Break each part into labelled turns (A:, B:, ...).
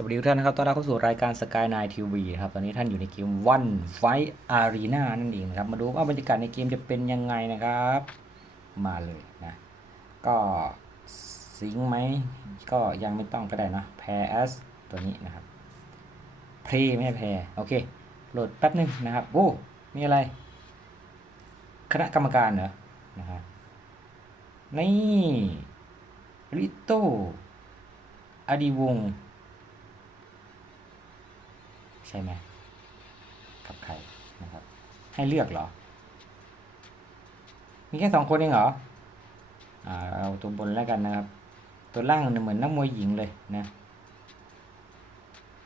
A: สวัสดีทุกท่านนะครับต้อนรับเข้าสู่รายการ Sky n i g h TV นะครับ ตอนนี้ท่านอยู่ในเกม One Fight Arena นั่นเองนะครับ มาดูว่าบรรยากาศในเกมจะเป็นยังไงนะครับ มาเลยนะ ก็ซิงค์ไหม ก็ยังไม่ต้องก็ได้นะ Pair as ตัวนี้นะครับ Play ไม่ใช่ Pair โอเค โหลดแป๊บนึงนะครับ โอ้ มีอะไร คณะกรรมการเหรอ นะครับ นี่ริโตอดีวงศ์ ใช่ไหมกับใครนะครับ ให้เลือกเหรอ มีแค่สองคนเองเหรออ่าเอาตัวบนแล้วกันนะครับ ตัวล่างเนี่ยเหมือนนักมวยหญิงเลยนะ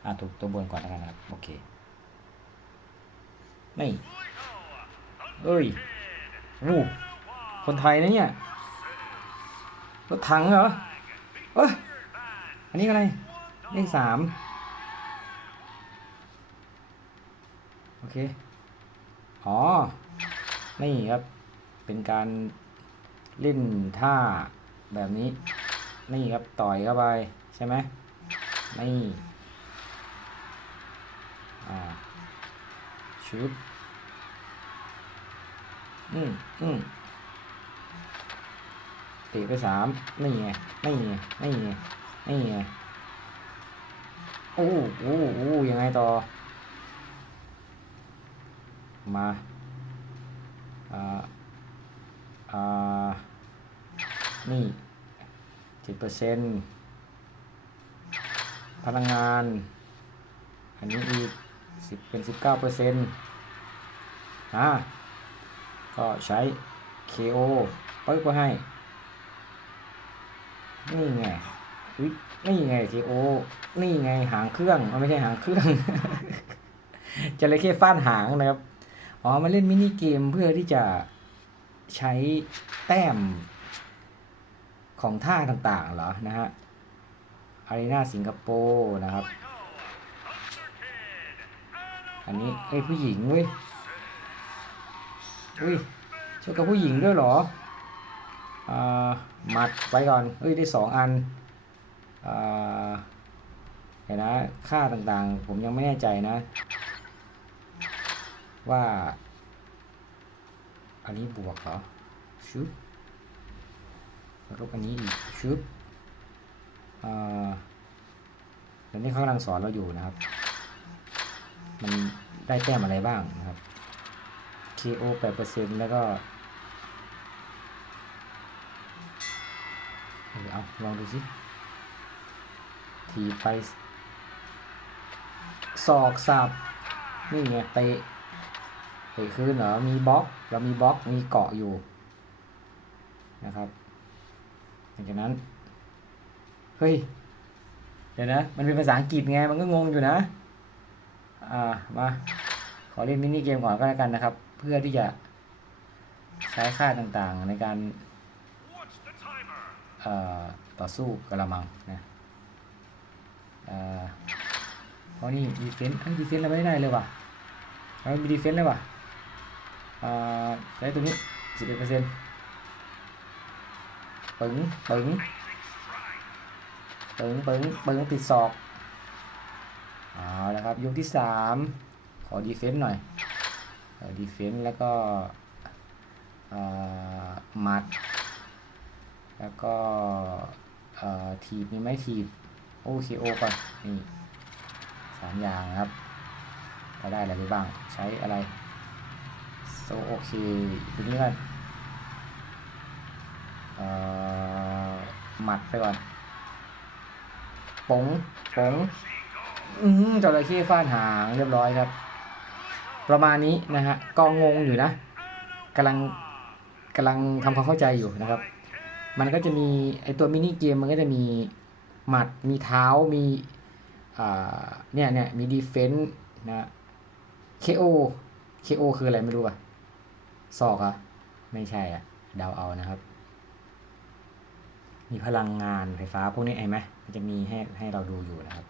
A: อ่าตัวตัวบนก่อนแล้วกันนะครับโอเคนี่เอ้ยวู้คนไทยนะเนี่ยรถถังเหรอเอ้ยอันนี้อะไรเลขสาม เค อ๋อ นี่ครับ เป็นการเล่นท่าแบบนี้ นี่ครับต่อยเข้าไปใช่ไหมนี่อ่าชุดอืมอืมเตะไปสามนี่ไง นี่ไง นี่ไง นี่ไง โอ้โอ้โอ้ยังไงต่อ มาอ่าอ่านี่เจ็ดเปอร์เซ็นต์พลังงาน อันนี้อีกสิบเป็นสิบเก้าเปอร์เซ็นต์อ่าก็ใช้ KO ปึ๊บไปให้ นี่ไงอุ๊ยนี่ไง KO นี่ไงหางเครื่อง มันไม่ใช่หางเครื่องจระเข้ฟาดหางนะครับ อ๋อมาเล่นมินิเกมเพื่อที่จะใช้แต้มของท่าต่างๆเหรอนะฮะอารีนาสิงคโปร์นะครับ อันนี้เอ้ยผู้หญิงเว้ยอุ้ยชื่อกับผู้หญิงด้วยเหรออ่ามัดไว้ก่อนเอ้ยได้สองอันอ่าเห็นนะค่าต่างๆ ผมยังไม่แน่ใจนะ ว่า อันนี้บวกเหรอชุบล้วก็อันนี้อีกชุบอ่าเดี๋ยวนี้เขากำลังสอนเราอยู่นะครับ มันได้แต้มอะไรบ้างนะครับ KO 8%แล้วก็เออเอาลองดูสิทีไปศอกสับนี่ไงเตะ เตะคืนเหรอมีบล็อกเรามีบล็อกมีเกาะอยู่นะครับหลังจากนั้น เฮ้ย เดี๋ยวนะ มันเป็นภาษาอังกฤษไง มันก็งงอยู่นะ อ่า มา ขอเล่นมินิเกมก่อนก็แล้วกันนะครับ เพื่อที่จะใช้ค่าต่างๆ ในการเอ่อต่อสู้กระมังนะเอ่อเพราะนี่ดีเฟนต์ดีเฟนต์เราไม่ได้เลยว่ะเราไมีดีเฟนต์เลยว่ะ ใช้ตัวนี้สิบเอ็ดเปอร์เซ็นต์ปึ๋งปึ๋งปึ๋งปึ๋งปึ๋งติดศอกเอาละครับยกที่สามขอดีเฟนต์หน่อยดีเฟนต์แล้วก็หมัด แล้วก็ทีบมีไหมทีบโอเคโอก่อนนี่สามอย่างครับเราได้อะไรไปบ้างใช้อะไร โซโอเคตัวนี้กันเอ่อหมัดไปก่อนป๋งป๋งอืมจระเข้ฟาดหางเรียบร้อยครับ ประมาณนี้นะฮะก็งงอยู่นะกำลังกำลังทำความเข้าใจอยู่นะครับ มันก็จะมีไอตัวมินิเกมมันก็จะมีหมัดมีเท้ามีเนี่ยเนี่ยมีดีเฟนต์นะ KO KO คืออะไรไม่รู้อะ ศอกอะไม่ใช่อะเดาเอานะครับ มีพลังงานไฟฟ้าพวกนี้เห็นไหมมันจะมีให้ให้เราดูอยู่นะครับ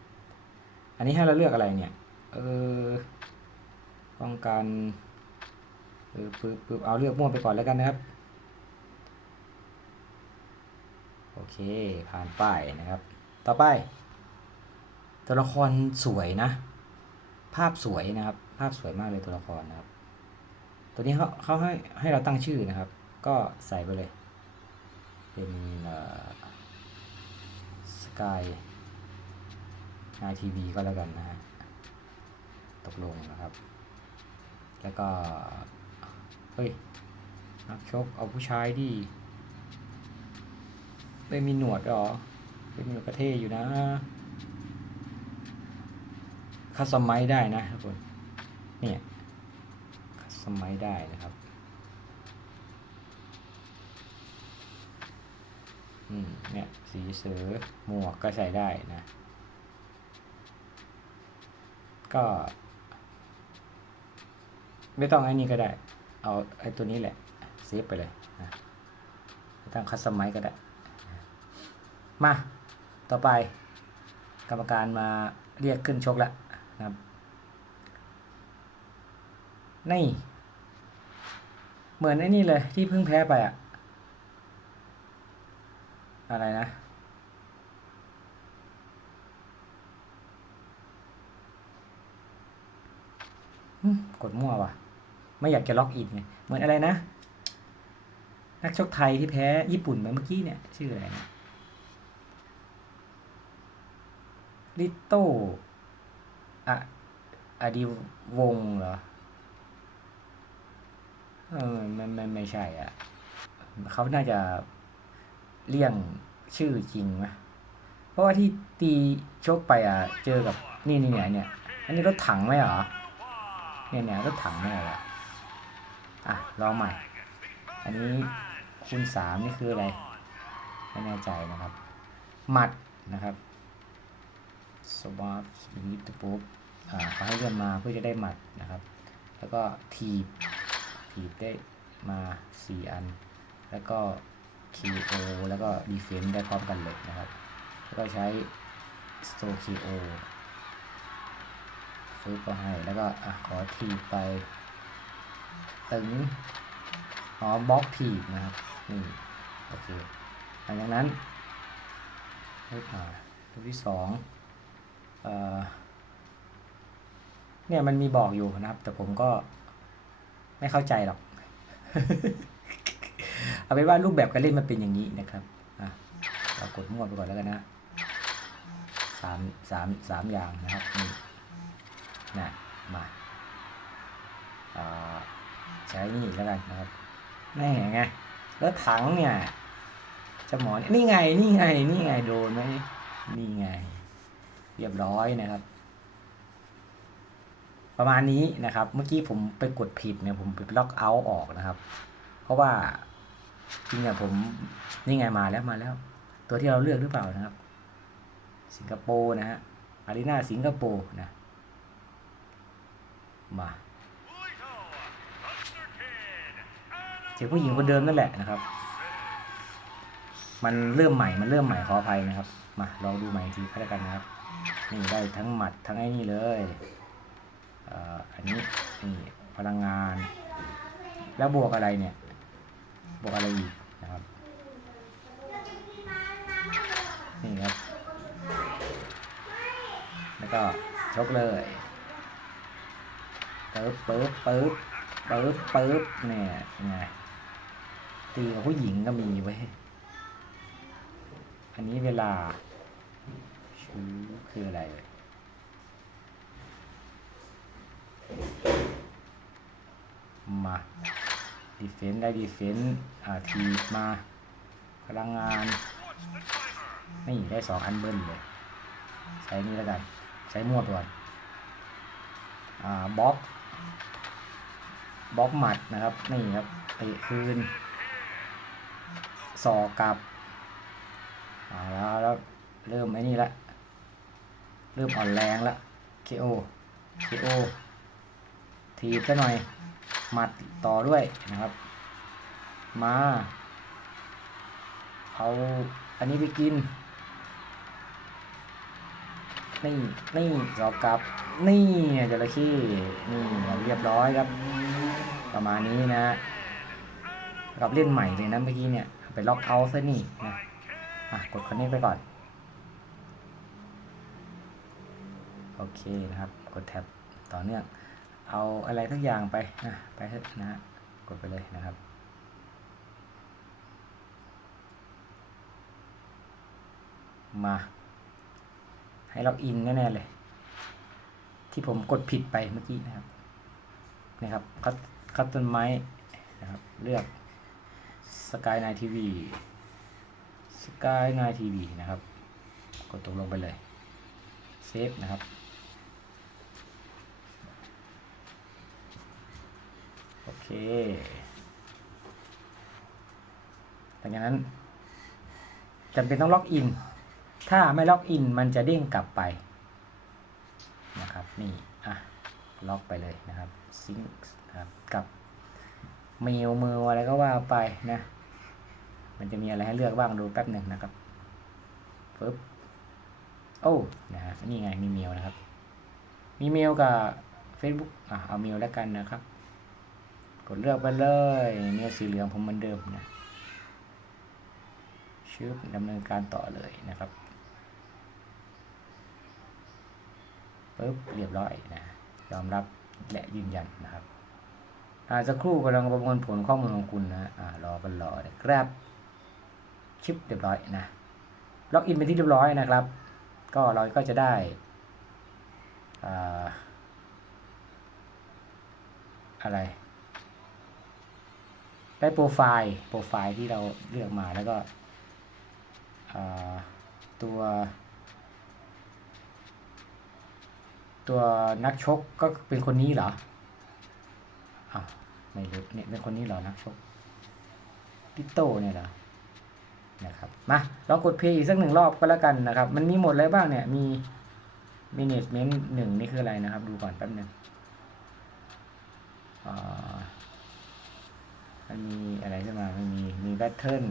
A: อันนี้ให้เราเลือกอะไรเนี่ย เออป้องกันเออปึ๊บปึ๊บเอาเลือกม่วงไปก่อนแล้วกันนะครับ โอเคผ่านไปนะครับ ต่อไป ตัวละครสวยนะ ภาพสวยนะครับ ภาพสวยมากเลยตัวละครนะครับ ตัวนี้เขาเขาให้ให้เราตั้งชื่อนะครับ ก็ใส่ไปเลย เป็นสกายนายทีวีก็แล้วกันนะฮะ ตกลงนะครับ แล้วก็ เฮ้ย นักชกเอาผู้ชายดิไม่มีหนวดหรอไม่มีหนวดกระเท่อยู่นะคัสตอมไมได้นะทุกคนเนี่ย สมไม่ได้นะครับ อืม เนี่ย สีเสือหมวกก็ใส่ได้นะ ก็ ไม่ต้องไอ้นี่ก็ได้ เอาไอ้ตัวนี้แหละเซฟไปเลยนะไม่ต้องคัสตอมไมซ์ก็ได้ มา ต่อไป กรรมการมาเรียกขึ้นชกแล้วนะครับ นี่ เหมือนไอ้นี่เลย ที่เพิ่งแพ้ไปอะอะไรนะ กดมั่วว่ะ ไม่อยากจะล็อกอินไงเหมือนอะไรนะ นักชกไทยที่แพ้ญี่ปุ่นไปเมื่อกี้เนี่ย ชื่ออะไรนะลิโต้อะอดีวงเหรอ เออไม่ไม่ไม่ใช่อะ เขาน่าจะเลี่ยงชื่อจริงไหมเพราะว่าที่ตีชกไปอะ เจอกับนี่นี่เนี่ยเนี่ย อันนี้รถถังไหมเหรอ เนี่ยเนี่ยรถถังเนี่ยแหละอะลองใหม่ อันนี้คูณสามนี่คืออะไร ไม่แน่ใจนะครับ หมัดนะครับสวัสดีปุ๊บอ่าเขาให้เลื่อนมาเพื่อจะได้หมัดนะครับ แล้วก็ทีบ ทีบได้มาสี่อัน แล้วก็ KO แล้วก็ Defense ได้พร้อมกันเลยนะครับ แล้วก็ใช้ Store KO ฟึบก็ให้ แล้วก็อะขอทีไป ตึง อ๋อบล็อกทีนะครับ นี่ โอเค หลังจากนั้นลูกอ่าลูกที่สองเอ่อเนี่ยมันมีบอกอยู่นะครับ แต่ผมก็ ไม่เข้าใจหรอก เอาเป็นว่ารูปแบบการเล่นมันเป็นอย่างนี้นะครับอะเรากดมั่วไปก่อนแล้วกันนะสามสามสามอย่างนะครับนี่นะมาอ่าใช้นี่แล้วกันนะครับแน่ไงแล้วถังเนี่ยจะหมอนนี่ไงนี่ไงนี่ไงโดนไหมนี่ไง เรียบร้อยนะครับ ประมาณนี้นะครับ เมื่อกี้ผมไปกดผิดเนี่ยผมไปล็อกเอาท์ออกนะครับ เพราะว่าจริงเนี่ยผมนี่ไงมาแล้วมาแล้ว ตัวที่เราเลือกหรือเปล่านะครับ สิงคโปร์นะฮะอารีนาสิงคโปร์นะมาเจอผู้หญิงคนเดิมนั่นแหละนะครับ มันเริ่มใหม่ มันเริ่มใหม่ขออภัยนะครับ มาลองดูใหม่ทีก็แล้วกันนะครับ นี่ได้ทั้งหมัดทั้งไอ้นี่เลย อันนี้นี่พลังงาน แล้วบวกอะไรเนี่ยบวกอะไรอีกนะครับนี่ครับ แล้วก็ชกเลยปึ๊บปึ๊บปึ๊บปึ๊บปึ๊บเนี่ยไงตีกับผู้หญิงก็มีไว้ยอันนี้เวลาชื่อคืออะไร มาดีเฟนได้ดีเฟนอ่าทีมาพลังงานนี่ได้สองอันเบิ้ลเลย ใช้นี่แล้วกัน ใช้มั่วไปก่อนอ่าบล็อกบล็อกหมัดนะครับนี่ครับเตะคืนสอกลับเอาแล้วแล้วเริ่มไอ้นี่ละเริ่มอ่อนแรงละ KO KO ทีบซะหน่อยหมัดต่อด้วยนะครับ มาเอาอันนี้ไปกิน นี่นี่สอบกลับ นี่จระเข้นี่เรียบร้อยครับ ประมาณนี้นะกับเล่นใหม่เลยนะเมื่อกี้เนี่ย ไปล็อกเอาซะนี่นะอะกดคอนเนคไปก่อน โอเคนะครับ กดแท็บต่อเนื่อง เอาอะไรทักอย่างไปนะไปนะฮะกดไปเลยนะครับมา ให้ล็อกอินแน่ๆเลย ที่ผมกดผิดไปเมื่อกี้นะครับนะครับคัดคัดต้นไม้นะครับเลือกสกายไนทีวีสกายไนทีวีนะครับ กดตกลงไปเลยเซฟนะครับ โอ เคหลังจากนั้นจำเป็นต้องล็อกอิน ถ้าไม่ล็อกอินมันจะเด้งกลับไปนะครับนี่อะล็อกไปเลยนะครับซิงค์นะครับกับเมลมืออะไรก็ว่าไปนะ มันจะมีอะไรให้เลือกบ้างดูแป๊บหนึ่งนะครับปึ๊บโอ้นะฮะนี่ไงมีเมลนะครับ มีเมลกับ Facebook อะเอาเมลแล้วกันนะครับ กดเลือกไปเลยเมลสีเหลืองผมเหมือนเดิมนะชืบดำเนินการต่อเลยนะครับปึ๊บเรียบร้อยนะยอมรับและยืนยันนะครับอาจจะครู่กำลังประมวลผลข้อมูลของคุณนะอ่ารอกันรอนะครับชิปเรียบร้อยนะล็อกอินเป็นที่เรียบร้อยนะครับ ก็เราก็จะได้อ่าอะไร ได้โปรไฟล์โปรไฟล์ที่เราเลือกมาแล้วก็ตัว ตัวนักชกก็เป็นคนนี้เหรออ้าวไม่รู้เนี่ยเป็นคนนี้เหรอนักชกติโต้เนี่ยเหรอนะครับมาลองกดเพย์อีกสักหนึ่งรอบก็แล้วกันนะครับ มันมีหมดอะไรบ้างเนี่ยมี management หนึ่งนี่คืออะไรนะครับ ดูก่อนแป๊บหนึงอ่า มันมีอะไรขึ้นมามันมีมีแบทเทิล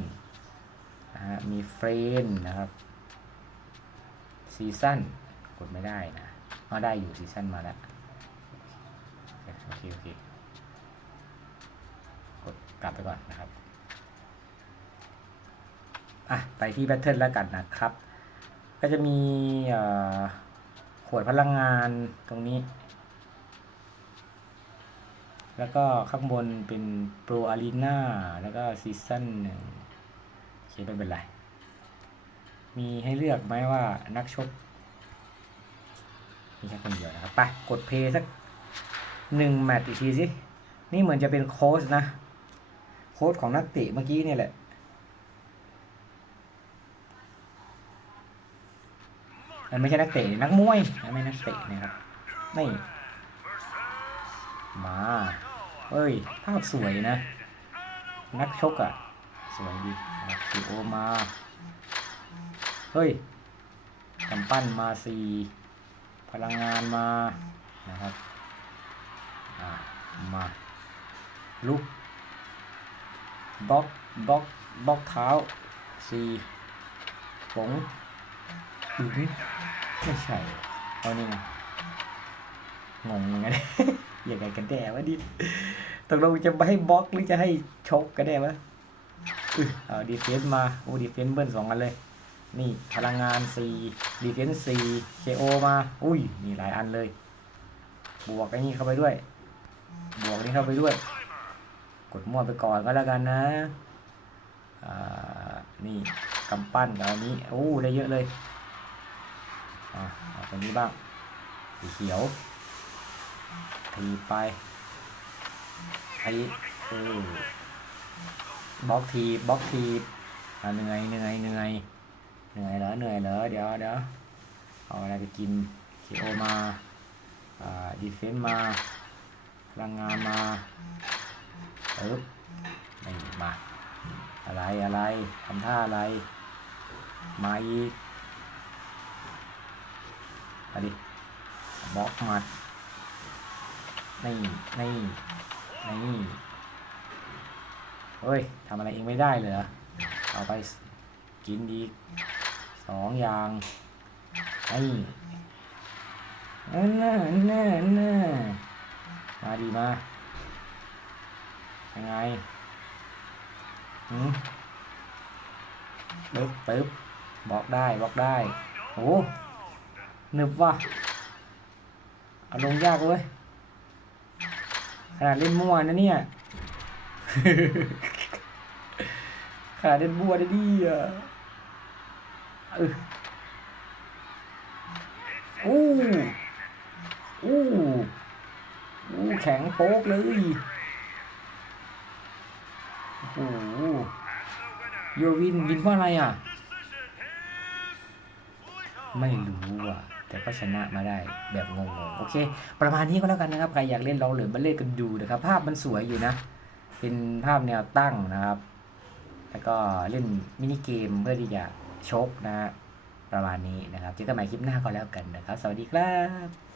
A: นะฮะมีเฟรนนะครับซีซั่นกดไม่ได้นะอ๋อได้อยู่ซีซั่นมาแล้วโอเคโอเคกดกลับไปก่อนนะครับอะไปที่แบทเทิลแล้วกันนะครับ ก็จะมีขวดพลังงานตรงนี้ แล้วก็ข้างบนเป็นโปรอารีนาแล้วก็ซีซั่นหนึ่งโอเคไม่เป็นไร มีให้เลือกไหมว่านักชกมีแค่คนเดียวนะครับ ไป กดเพย์สักหนึ่งแมตช์อีกทีสิ นี่เหมือนจะเป็นโค้ชนะ โค้ชของนักเตะเมื่อกี้เนี่ยแหละไม่ใช่นักเตะนักมวยไม่นักเตะนะครับ นี่ มาเอ้ย ภาพสวยนะ นักชกอะ่ะ สวยดีซีโอมา เฮ้ยกำปั้นมาสีพลังงานมานะครับมาลุกบล็อกบล็อกบล็อกเท้าสีผงดึงไม่ใช่เอานี่ไงงงเหมือนกัน ยังไงกันแน่วะดิตกลงจะไม่ให้บล็อกหรือจะให้ชกกันแน่วะอุ้ยเอาดีเฟนส์มาโอ้ดีเฟนส์เบิ้ลสองกันเลย นี่พลังงาน4ดีเฟนส์4 KO มา อุ้ยมีหลายอันเลย บวกไอ้นี่เข้าไปด้วย บวกนี้เข้าไปด้วย กดมั่วไปก่อนก็แล้วกันนะอ่านี่กำปั้นกับอันนี้โอ้ได้เยอะเลยอ่าเอาตัวนี้บ้างสีเขียว ทีไปไอ้เออบล็อกทีบล็อกทีอ่าเหนื่อยเหนื่อยเหนื่อยเหนื่อยเหรอเหนื่อยเหรอเดี๋ยวเดี๋ยวเอาอะไรไปกินเคโอมาอ่าดีเฟนมาพลังงานมาเอ๊บนี่มาอะไรอะไรทำท่าอะไร มาอีกมาดิบล็อกหมัด นี่นี่นี่เฮ้ยทำอะไรเองไม่ได้เลยเอาไปกินอีกสองอย่างนี่นั่นน่ะนั่นน่ะนั่นน่ะมาดีมายังไงหืมปึ๊บปึ๊บบอกได้บอกได้โอ้หนึบว่ะเอาลงยากเว้ย นาดเล่นมั่วนะเนี่ยขนาดเล่นมั่วได้ดีอะเอออู้อู้อู้แข็งโป๊กเลยโอ้โหโยวินวินเพราะอะไรอะ ไม่รู้อะ แต่ก็ชนะมาได้แบบงงๆ โอเค ประมาณนี้ก็แล้วกันนะครับ ใครอยากเล่นลองเหลือมาเล่นกันดูนะครับ ภาพมันสวยอยู่นะ เป็นภาพแนวตั้งนะครับ แล้วก็เล่นมินิเกมเพื่อที่จะชกนะฮะประมาณนี้นะครับ เจอกันใหม่คลิปหน้าก็แล้วกันนะครับ สวัสดีครับ